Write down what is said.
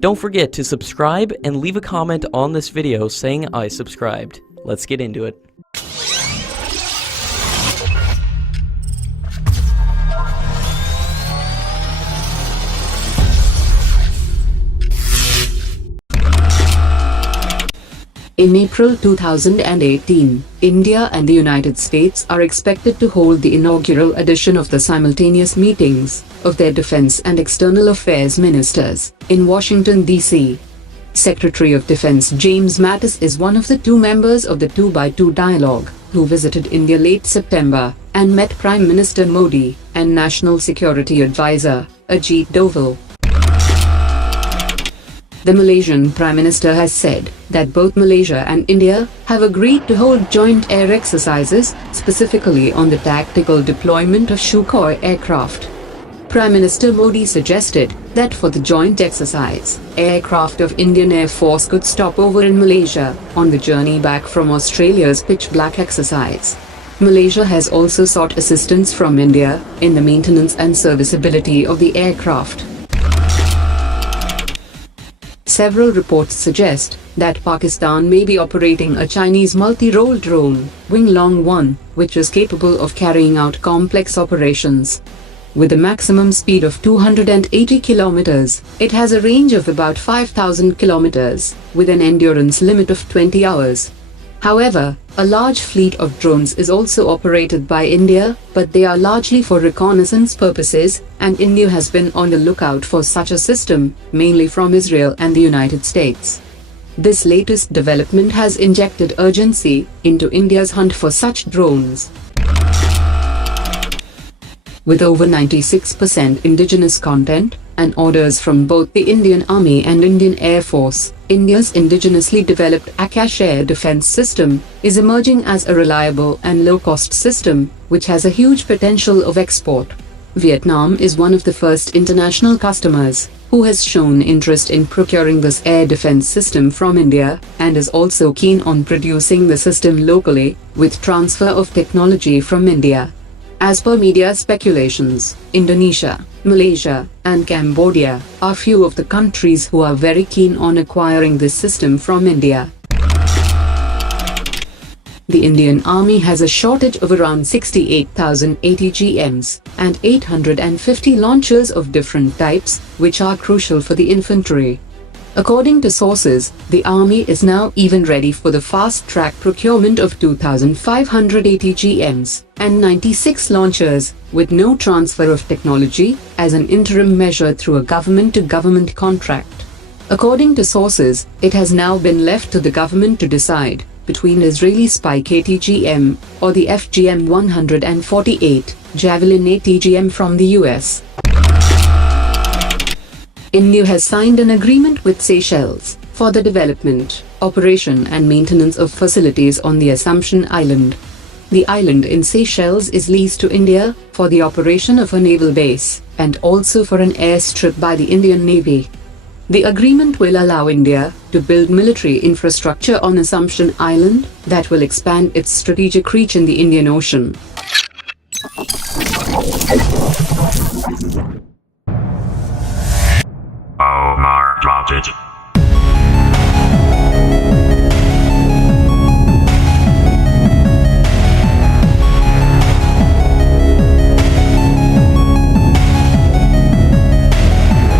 Don't forget to subscribe and leave a comment on this video saying I subscribed. Let's get into it. In April 2018, India and the United States are expected to hold the inaugural edition of the simultaneous meetings of their defense and external affairs ministers in Washington, D.C. Secretary of Defense James Mattis is one of the two members of the 2x2 dialogue who visited India late September and met Prime Minister Modi and National Security Advisor Ajit Doval. The Malaysian Prime Minister has said that both Malaysia and India have agreed to hold joint air exercises, specifically on the tactical deployment of Sukhoi aircraft. Prime Minister Modi suggested that for the joint exercise, aircraft of Indian Air Force could stop over in Malaysia on the journey back from Australia's pitch black exercise. Malaysia has also sought assistance from India in the maintenance and serviceability of the aircraft. Several reports suggest that Pakistan may be operating a Chinese multi-role drone, Wing Long 1, which is capable of carrying out complex operations. With a maximum speed of 280 kilometers, it has a range of about 5,000 kilometers, with an endurance limit of 20 hours. However, a large fleet of drones is also operated by India, but they are largely for reconnaissance purposes, and India has been on the lookout for such a system, mainly from Israel and the United States. This latest development has injected urgency into India's hunt for such drones. With over 96% indigenous content, and orders from both the Indian Army and Indian Air Force, India's indigenously developed Akash air defense system is emerging as a reliable and low-cost system, which has a huge potential of export. Vietnam is one of the first international customers who has shown interest in procuring this air defense system from India, and is also keen on producing the system locally, with transfer of technology from India. As per media speculations, Indonesia, Malaysia, and Cambodia are few of the countries who are very keen on acquiring this system from India. The Indian Army has a shortage of around 68,000 ATGMs and 850 launchers of different types, which are crucial for the infantry. According to sources, the Army is now even ready for the fast-track procurement of 2,500 ATGMs and 96 launchers, with no transfer of technology, as an interim measure through a government-to-government contract. According to sources, it has now been left to the government to decide between Israeli Spike ATGM or the FGM-148 Javelin ATGM from the US. India has signed an agreement with Seychelles for the development, operation and maintenance of facilities on the Assumption Island. The island in Seychelles is leased to India for the operation of a naval base, and also for an airstrip by the Indian Navy. The agreement will allow India to build military infrastructure on Assumption Island that will expand its strategic reach in the Indian Ocean.